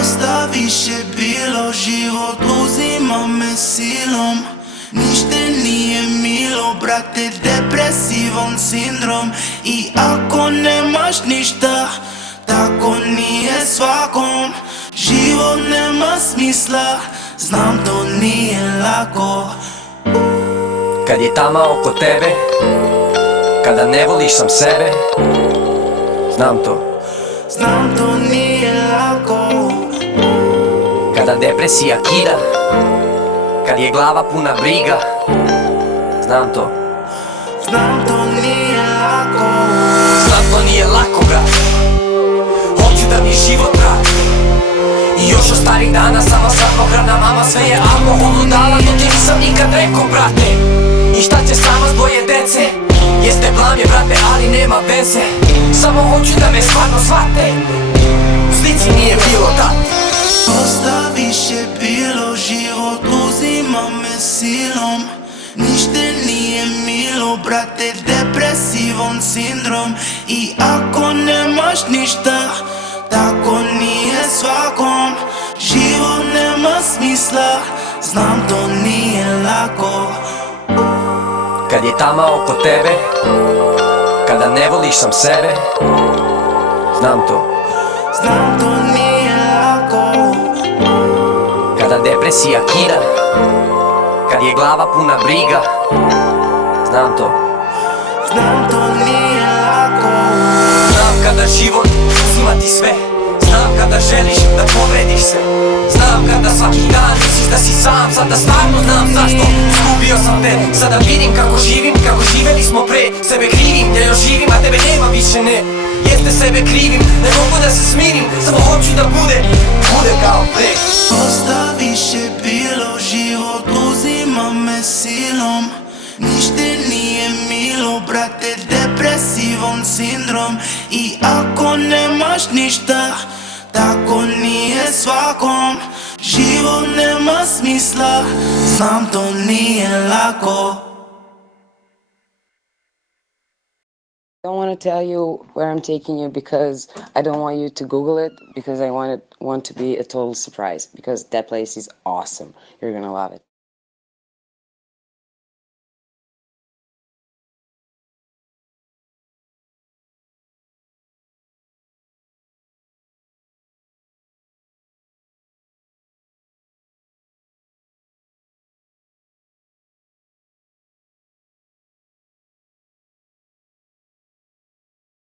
Dosta više bilo, život uzima me silom. Ništa nije milo, brate, depresivan sindrom. I ako nemaš ništa, tako nije svakom. Život nema smisla, znam to nije lako. Kad je tama oko tebe, kada ne voliš sam sebe, znam to nije lako. Kada depresija kida, kad je glava puna briga, znam to nije lako. Znam to nije lako, brat. Hoću da mi život vrati. I još od starih dana sama samohrana mama, sve je alkoholu dala, to ti nisam nikad rekao, brate. I šta će sama s dvoje dece? Jeste blamje, brate, ali nema veze. Samo hoću da me stvarno shvate. U slici nije bilo tad. Dosta više bilo, život uzima me silom. Ništa nije milo, brate, depresivan sindrom. I ako nemaš ništa, tako nije svakom. Život nema smisla, znam to nije lako. Kad je tama oko tebe, kada ne voliš sam sebe, znam to nije lako. Kada depresija kida, kad je glava puna briga, znam to nije lako. Znam kada život uzima ti sve, znam kada želiš da povrediš se, znam kada svaki dan misliš da si sam. Sada stvarno znam zašto izgubio sam te. Sada vidim kako živim, kako živeli smo pre. Sebe krivim, ja još živim, a tebe nema više, ne. Jeste sebe krivim, ne mogu da se smirim. Samo hoću da bude kao pre. Dosta više bilo, život uzima me silom. Ništa nije milo, brate, depresivan sindrom. I ako nemaš ništa, tako nije svakom. Život nema smisla, znam to nije lako. I don't want to tell you where I'm taking you because I don't want you to Google it, because I want to be a total surprise, because that place is awesome. You're gonna love it.